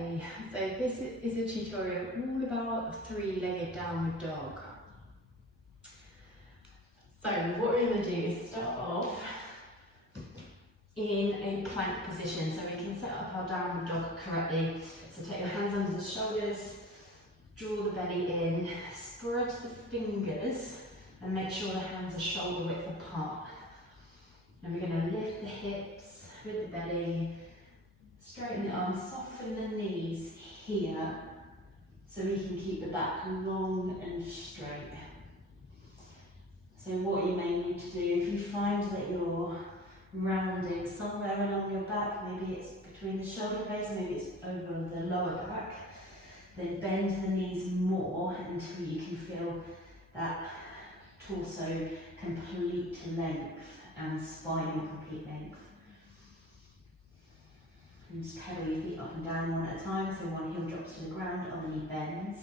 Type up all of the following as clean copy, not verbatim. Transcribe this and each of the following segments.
Okay, so this is a tutorial all about a three-legged downward dog. So what we're going to do is start off in a plank position so we can set up our downward dog correctly. So take your hands under the shoulders, draw the belly in, spread the fingers and make sure the hands are shoulder width apart. And we're going to lift the hips with the belly, straighten the arms, soften the knees here so we can keep the back long and straight. So what you may need to do, if you find that you're rounding somewhere along your back, maybe it's between the shoulder blades, maybe it's over the lower back, then bend the knees more until you can feel that torso complete length and spine complete length. And just pedal your feet up and down one at a time, so one heel drops to the ground, other knee bends.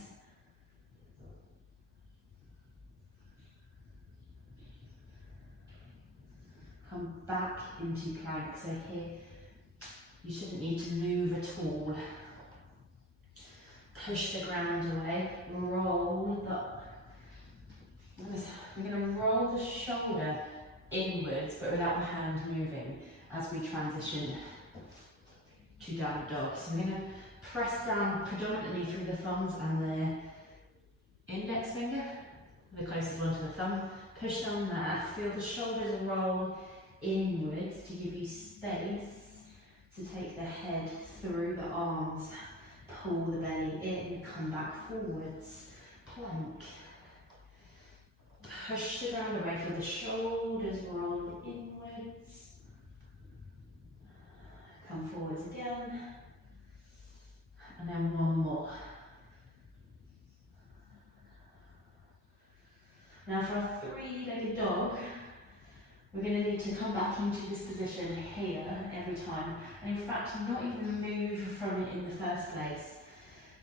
Come back into plank, so here you shouldn't need to move at all. Push the ground away, roll we're going to roll the shoulder inwards but without the hand moving as we transition to downward dog. So we're going to press down predominantly through the thumbs and the index finger, the closest one to the thumb. Push down there, feel the shoulders roll inwards to give you space to take the head through the arms. Pull the belly in, come back forwards, plank. Push the ground away, feel the shoulders roll inwards. Come forwards again, and then one more. Now for a three-legged dog, we're going to need to come back into this position here every time, and in fact not even move from it in the first place.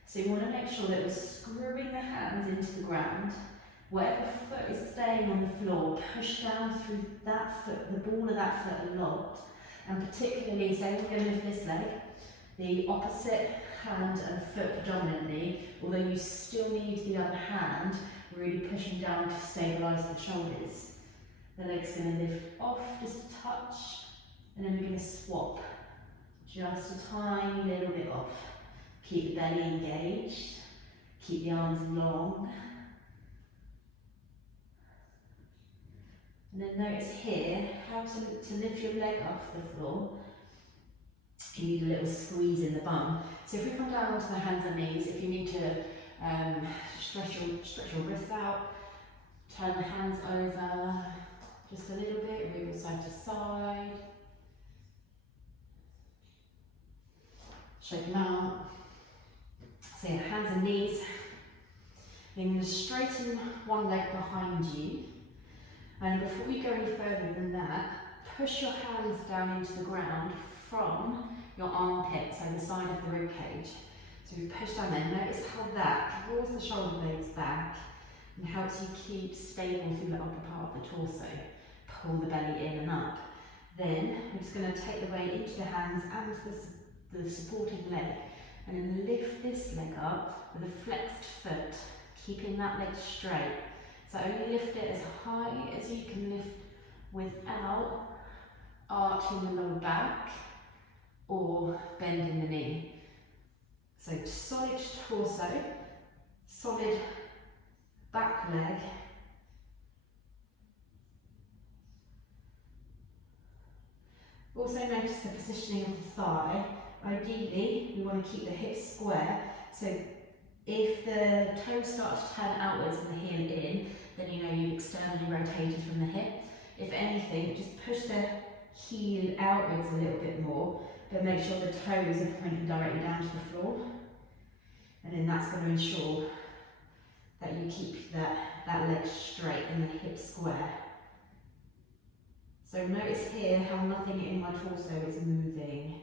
So you want to make sure that we're screwing the hands into the ground. Whatever foot is staying on the floor, push down through that foot, the ball of that foot a lot. And particularly, say we're going to lift this leg, the opposite hand and foot predominantly, although you still need the other hand, really pushing down to stabilise the shoulders. The leg's going to lift off just a touch, and then we're going to swap just a tiny little bit off. Keep the belly engaged, keep the arms long. And then notice here how to lift your leg off the floor. You need a little squeeze in the bum. So if we come down onto the hands and knees, if you need to stretch your wrists out, turn the hands over just a little bit, move side to side. Shake them out. So yeah, hands and knees. Then you're going to straighten one leg behind you. And before you go any further than that, push your hands down into the ground from your armpit, so the side of the rib cage. So you push down there, notice how that draws the shoulder blades back and helps you keep stable through the upper part of the torso. Pull the belly in and up. Then we're just going to take the weight into the hands and the supported leg, and then lift this leg up with a flexed foot, keeping that leg straight. So only lift it as high as you can lift without arching the lower back or bending the knee. So solid torso, solid back leg. Also notice the positioning of the thigh. Ideally, we want to keep the hips square. So if the toes start to turn outwards and the heel in, then you know you've externally rotated from the hip. If anything, just push the heel outwards a little bit more, but make sure the toes are pointing directly down to the floor. And then that's going to ensure that you keep that leg straight and the hip square. So notice here how nothing in my torso is moving.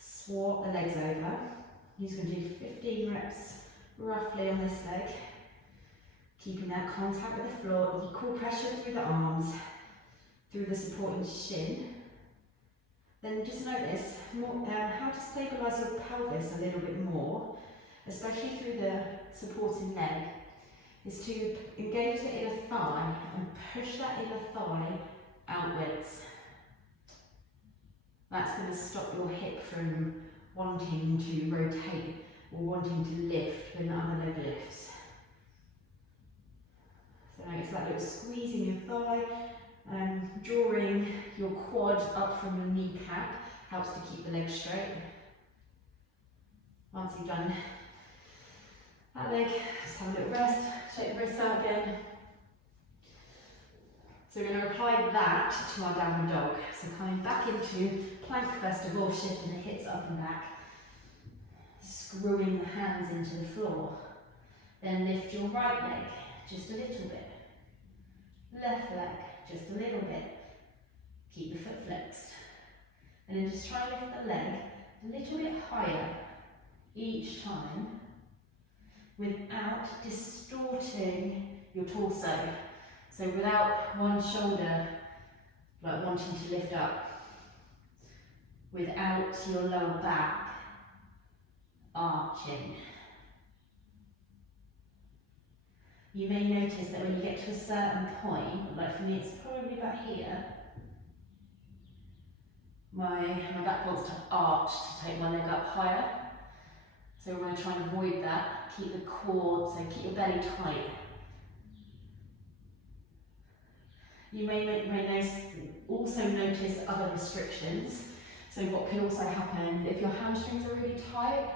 Swap the legs over. You're just going to do 15 reps roughly on this leg. Keeping that contact with the floor, equal pressure through the arms, through the supporting shin. Then just notice how to stabilise stabilise your pelvis a little bit more, especially through the supporting leg, is to engage the inner thigh and push that inner thigh outwards. That's going to stop your hip from wanting to rotate or wanting to lift when the other leg lifts. So it's like little squeezing your thigh, drawing your quad up from your kneecap helps to keep the leg straight. Once you've done that leg, just have a little rest, shake the wrists out again. So we're going to apply that to our downward dog. So coming back into plank first of all, shifting the hips up and back, screwing the hands into the floor. Then lift your right leg just a little bit. Left leg just a little bit. Keep the foot flexed. And then just try and lift the leg a little bit higher each time without distorting your torso. So without one shoulder like wanting to lift up, without your lower back arching. You may notice that when you get to a certain point, like for me it's probably about here, my back wants to arch to take my leg up higher. So we're going to try and avoid that. Keep the core, so keep your belly tight. You may also notice other restrictions. So what can also happen, if your hamstrings are really tight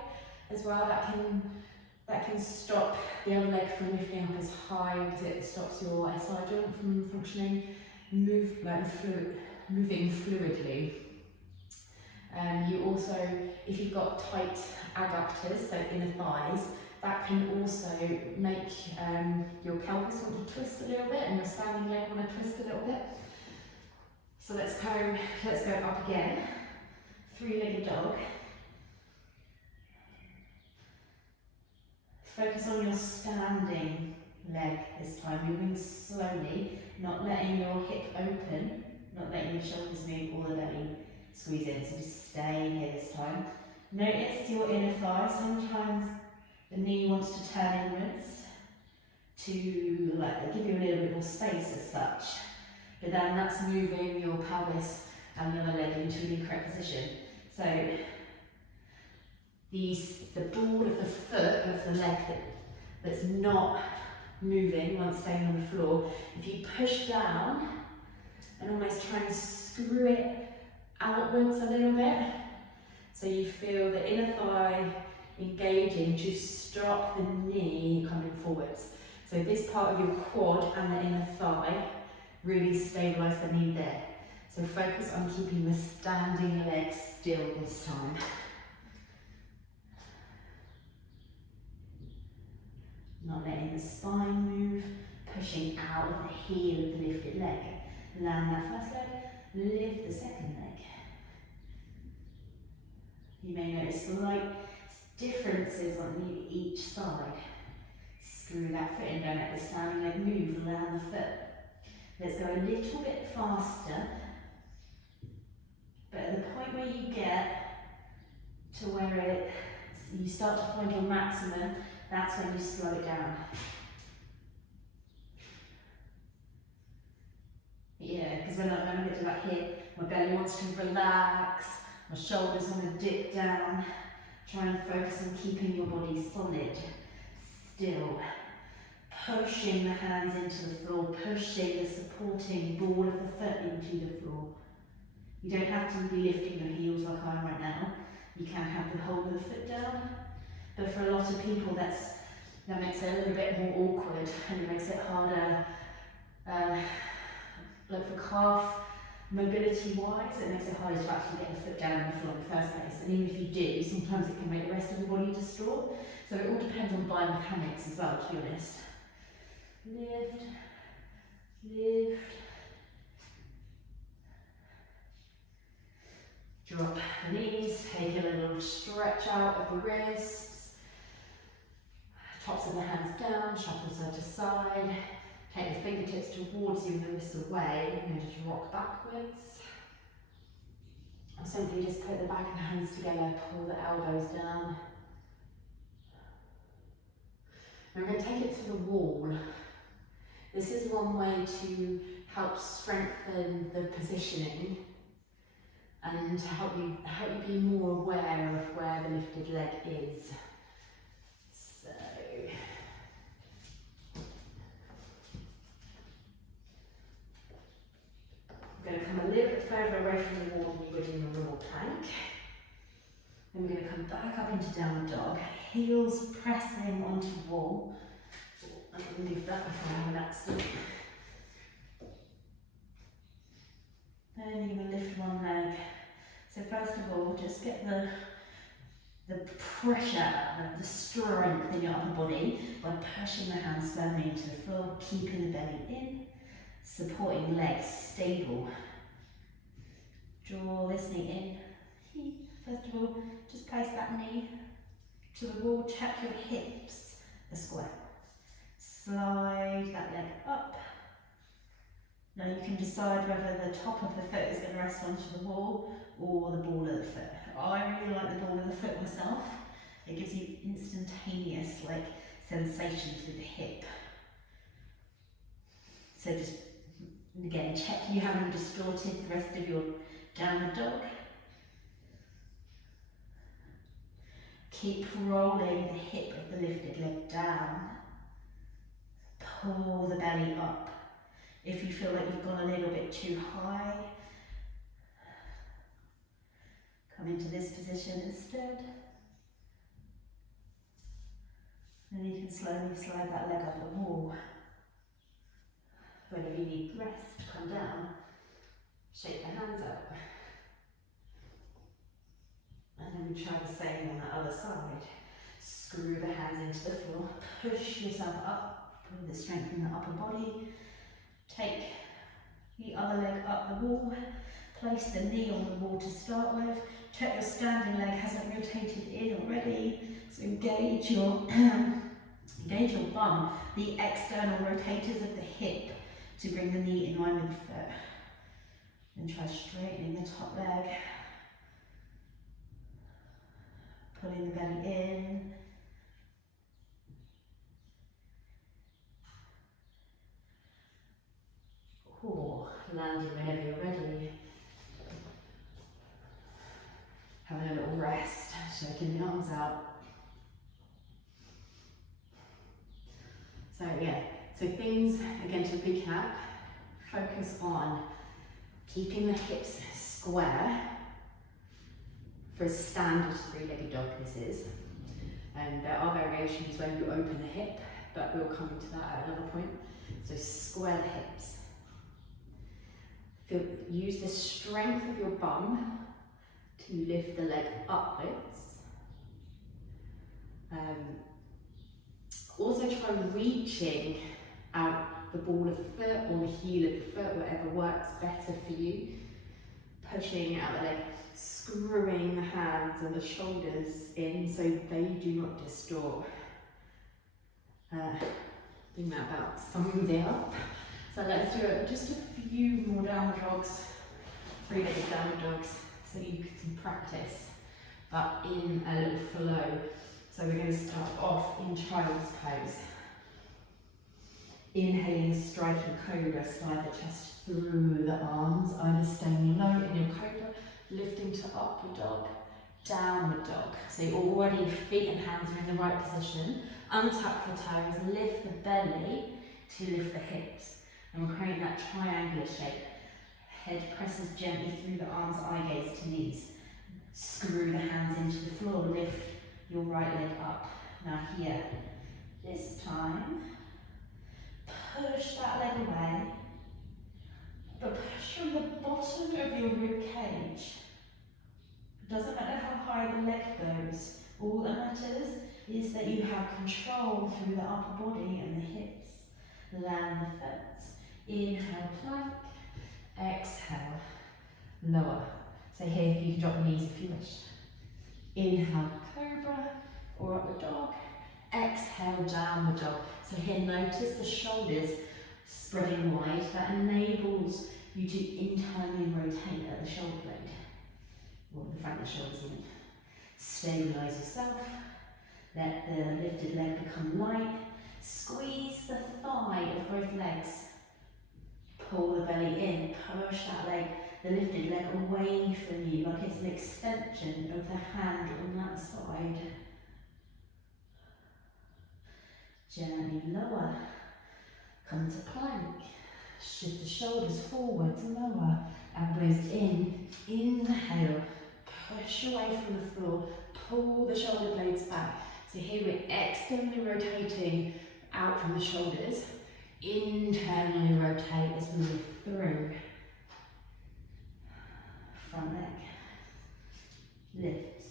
as well, that can stop the other leg from lifting up as high because it stops your SI joint from functioning, moving fluidly. You also, if you've got tight adductors, so inner thighs, that can also make your pelvis want to twist a little bit and your standing leg want to twist a little bit. So let's go up again. Three-legged dog. Focus on your standing leg this time, moving slowly, not letting your hip open, not letting your shoulders move or the belly squeeze in. So just stay here this time. Notice your inner thigh. Sometimes the knee wants to turn inwards to give you a little bit more space as such, but then that's moving your pelvis and the other leg into an incorrect position. So the ball of the foot of the leg that's not moving once staying on the floor, if you push down and almost try and screw it outwards a little bit, so you feel the inner thigh engaging to stop the knee coming forwards. So this part of your quad and the inner thigh really stabilise the knee there. So focus on keeping the standing leg still this time. Not letting the spine move, pushing out of the heel of the lifted leg. Land that first leg, lift the second leg. You may notice slight differences on each side. Screw that foot in, don't let the standing leg move, land the foot. Let's go a little bit faster, but at the point where you get to where you start to find your maximum, that's when you slow it down. Yeah, because when I get to that hip, my belly wants to relax, my shoulders want to dip down. Try and focus on keeping your body solid, still. Pushing the hands into the floor, pushing the supporting ball of the foot into the floor. You don't have to be lifting your heels like I am right now. You can have the hold of the foot down. But for a lot of people, that makes it a little bit more awkward and it makes it harder. Like for calf mobility wise, it makes it harder to actually get the foot down on the floor in the first place. And even if you do, sometimes it can make the rest of the body distort. So it all depends on biomechanics as well, to be honest. Lift, lift. Drop the knees, take a little stretch out of the wrists. Tops of the hands down, shuffle side to side. Take the fingertips towards you and the wrists away, and then just rock backwards. Simply just put the back of the hands together, pull the elbows down. And we're going to take it to the wall. This is one way to help strengthen the positioning and to help you be more aware of where the lifted leg is. So, I'm going to come a little bit further away from the wall than you would in a normal plank. Then we're going to come back up into downward dog, heels pressing onto the wall. I can leave that before I relax it. Then you're going to lift one leg. So first of all, just get the pressure, the strength in your upper body by pushing the hands firmly into the floor, keeping the belly in, supporting legs stable. Draw this knee in. First of all, just place that knee to the wall, check your hips are square. Slide that leg up. Now you can decide whether the top of the foot is going to rest onto the wall or the ball of the foot. I really like the ball of the foot myself. It gives you instantaneous sensation through the hip. So just again check you haven't distorted the rest of your downward dog. Keep rolling the hip of the lifted leg down. Pull the belly up. If you feel like you've gone a little bit too high, come into this position instead. And you can slowly slide that leg up the wall. Whenever you need rest, come down, shake the hands out. And then we try the same on the other side. Screw the hands into the floor, push yourself up with the strength in the upper body. Take the other leg up the wall, place the knee on the wall to start with. Check your standing leg hasn't rotated in already, so engage your bum, the external rotators of the hip to bring the knee in line with the foot. Then try straightening the top leg, pulling the belly in. Landing whenever you're ready. Having a little rest, shaking the arms out. So things, again to recap, focus on keeping the hips square for a standard three-legged dog this is. And there are variations where you open the hip, but we'll come to that at another point. So square the hips. Use the strength of your bum to lift the leg upwards. Also try reaching out the ball of the foot or the heel of the foot, whatever works better for you. Pushing out the leg, screwing the hands and the shoulders in so they do not distort. Think that about sums it up. So let's do it, just a few more downward dogs, three-legged downward dogs, so you can practice, but in a little flow. So we're going to start off in child's pose. Inhaling, striking cobra, slide the chest through the arms, either staying low in your cobra, lifting to upward dog, downward dog. So you're already feet and hands are in the right position. Untuck the toes, lift the belly to lift the hips. And we're creating that triangular shape. Head presses gently through the arms, eye gaze to knees. Screw the hands into the floor, lift your right leg up. Now here, this time, push that leg away, but push from the bottom of your rib cage. It doesn't matter how high the leg goes. All that matters is that you have control through the upper body and the hips. Land the foot. Inhale, plank. Exhale, lower. So here you can drop the knees if you wish. Inhale, cobra or upward dog. Exhale, downward dog. So here notice the shoulders spreading wide. That enables you to internally rotate at the shoulder blade. or the front of the shoulders even. Stabilise yourself. Let the lifted leg become light. Squeeze the thigh of both legs. Pull the belly in. Push that leg, the lifted leg away from you, like it's an extension of the hand on that side. Gently lower. Come to plank. Shift the shoulders forward, lower. Elbows in. Inhale. Push away from the floor. Pull the shoulder blades back. So here we're externally rotating out from the shoulders. Internally rotate as we move through. Front leg. Lifts.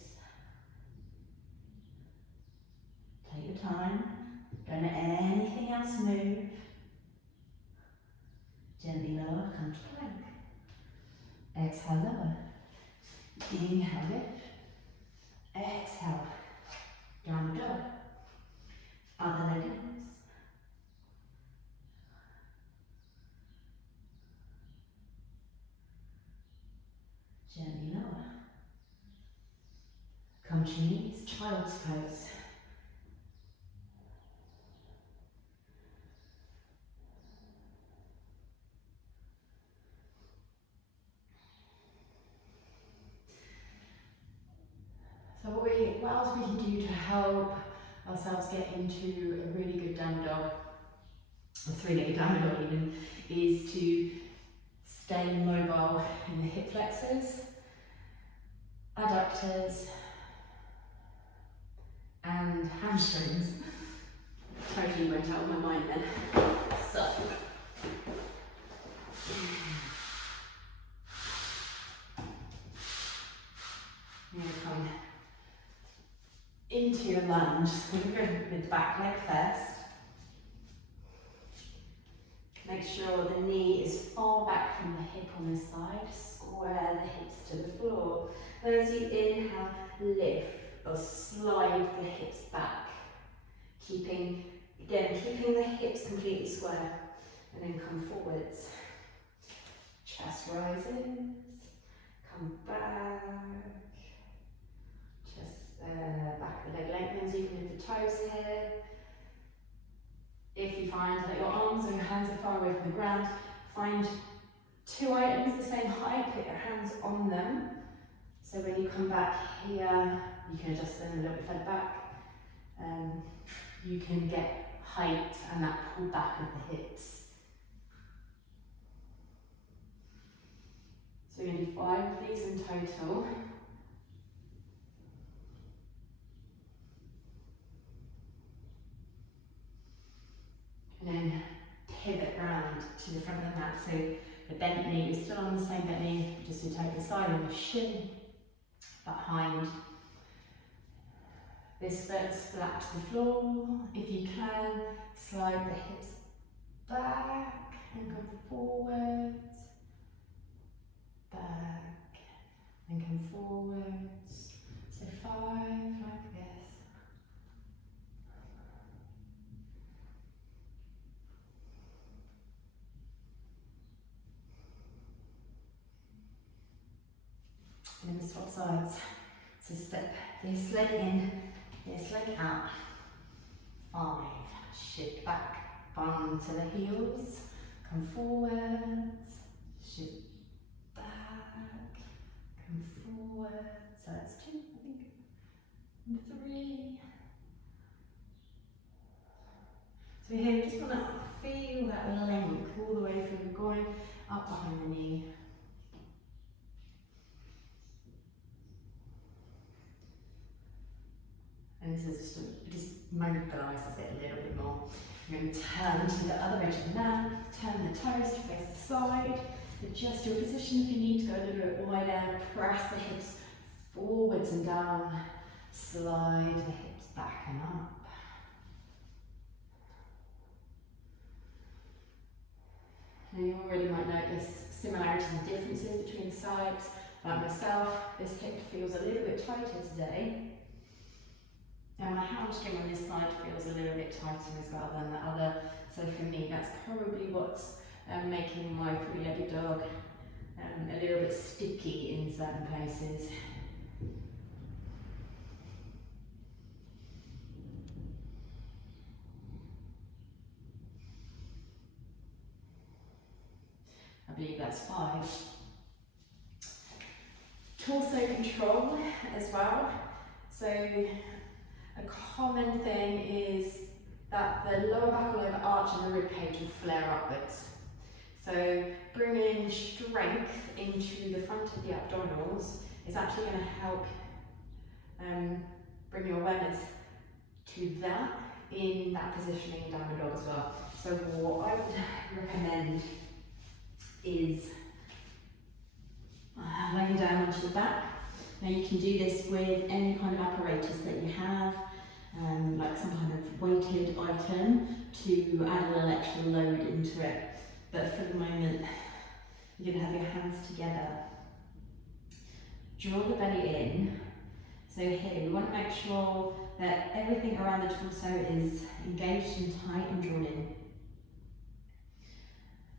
Take your time. Don't let anything else move. Gently lower, come to plank. Exhale, lower. Inhale, lift. Exhale. Downward dog. Other leg lifts. Gently lower. Come to knees, child's pose. So what else we can do to help ourselves get into a really good downward dog, or three-legged downward dog even, is to stay mobile in the hip flexors, adductors, and hamstrings. Totally went out of my mind then. So, I'm going to come into a lunge. We're going to go with the back leg first. Make sure the knee is far back from the hip on this side. Square the hips to the floor. And as you inhale, lift or slide the hips back. Keeping the hips completely square. And then come forwards. Chest rises. Come back. Back of the leg lengthens, you can lift the toes here. If you find that your arms or your hands are far away from the ground, find two items the same height, put your hands on them. So when you come back here, you can adjust them a little bit further back. You can get height and that pull back of the hips. So we're going to do 5 of these in total. And then pivot round to the front of the mat. So the bent knee is still on the same bent knee, just to take the side of the shin behind. This foot's flat to the floor. If you can, slide the hips back and come forwards. Back and come forwards. So 5 like this. And then swap sides. So step this leg in, this leg out. 5. Shift back, bum to the heels. Come forwards. Shift back. Come forward. So that's 2, I think. And 3. So here we just want to feel that length all the way from the groin up behind the knee. And this is just mobilises it a little bit more. I'm going to turn to the other edge of the mat, turn the toes to face the side, adjust your position if you need to go a little bit wider, press the hips forwards and down, slide the hips back and up. Now you already might notice similarities and differences between the sides. Like myself, this hip feels a little bit tighter today. And my hamstring on this side feels a little bit tighter as well than the other. So for me, that's probably what's making my three-legged dog a little bit sticky in certain places. I believe that's 5. Torso control as well. So a common thing is that the lower back will overarch and the rib cage will flare upwards. So bringing strength into the front of the abdominals is actually going to help bring your awareness to that in that positioning in downward dog as well. So what I would recommend is laying down onto the back. Now you can do this with any kind of apparatus that you have, like some kind of weighted item to add a little extra load into it. But for the moment, you're going to have your hands together. Draw the belly in. So here, we want to make sure that everything around the torso is engaged and tight and drawn in.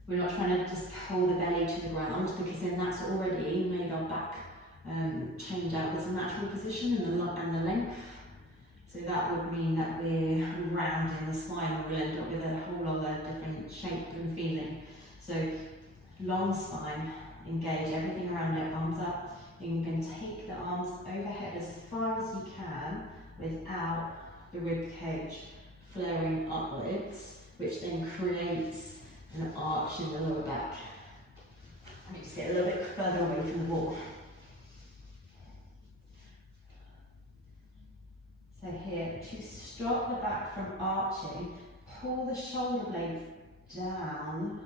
We're not trying to just hold the belly to the ground, because then that's already made our back change out as a natural position and the length. So that would mean that we're rounding the spine, and we'll end up with a whole other different shape and feeling. So long spine, engage everything around it, arms up. You can take the arms overhead as far as you can without the rib cage flaring upwards, which then creates an arch in the lower back. And you just get a little bit further away from the wall. So here, to stop the back from arching, pull the shoulder blades down,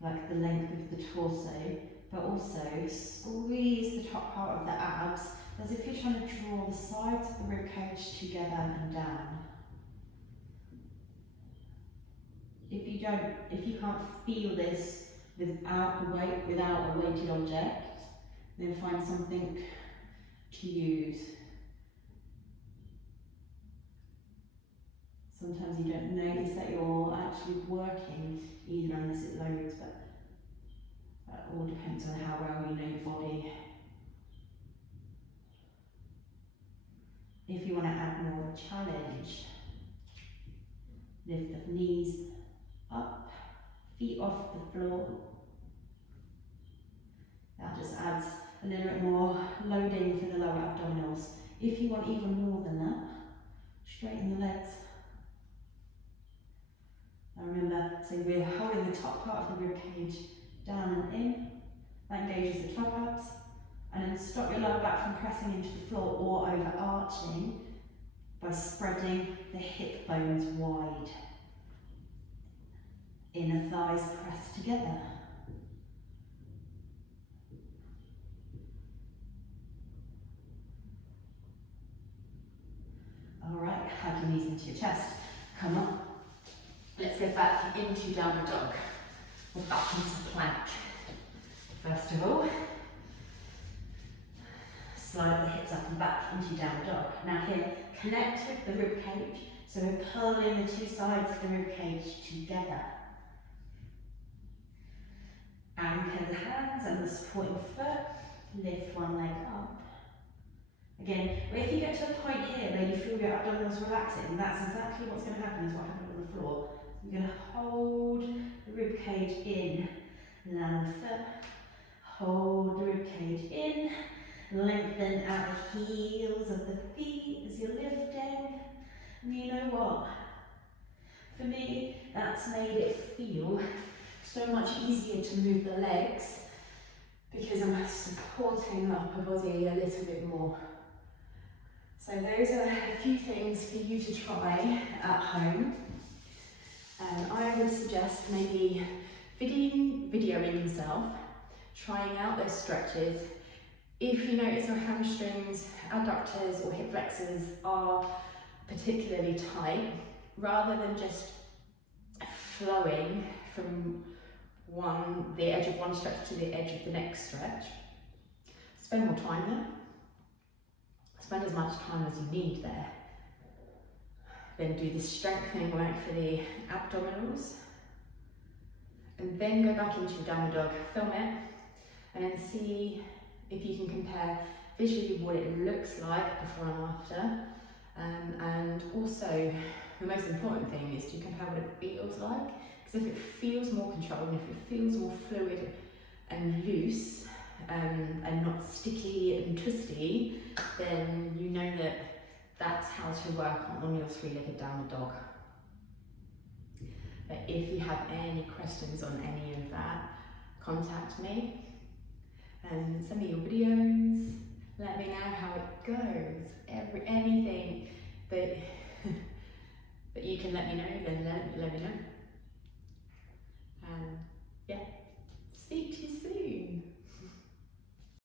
like the length of the torso, but also squeeze the top part of the abs as if you're trying to draw the sides of the rib cage together and down. If you can't feel this without a weighted object, then find something to use. Sometimes you don't notice that you're actually working either unless it loads, but that all depends on how well you know your body. If you want to add more of a challenge, lift the knees up, feet off the floor. That just adds a little bit more loading for the lower abdominals. If you want even more than that, straighten the legs. Now remember, so we're holding the top part of the rib cage down and in. That engages the top abs. And then stop your lower back from pressing into the floor or overarching by spreading the hip bones wide. Inner thighs pressed together. Alright, hug your knees into your chest. Come on. Let's go back into downward dog. Or back into plank. First of all, slide the hips up and back into downward dog. Now here, connect with the rib cage. So we're pulling the two sides of the rib cage together. Anchor the hands and the supporting foot. Lift one leg up. Again, if you get to a point here where you feel your abdominals relaxing, that's exactly what's going to happen, is what happened on the floor. You're going to hold the rib cage in, land the foot, hold the rib cage in, lengthen out the heels of the feet as you're lifting. And you know what? For me, that's made it feel so much easier to move the legs because I'm supporting the upper body a little bit more. So those are a few things for you to try at home. I would suggest maybe videoing yourself, trying out those stretches. If you notice your hamstrings, adductors or hip flexors are particularly tight, rather than just flowing from the edge of one stretch to the edge of the next stretch, spend more time there. Spend as much time as you need there. Then do the strengthening work for the abdominals. And then go back into your downward dog, film it, and then see if you can compare visually what it looks like before and after. And also, the most important thing is to compare what it feels like. Because if it feels more controlled and if it feels more fluid and loose and not sticky and twisty, then you know that that's how to work on your three-legged downward dog. But if you have any questions on any of that, contact me and send me your videos. Let me know how it goes. Anything that that you can let me know, then let me know. Yeah, speak to you soon.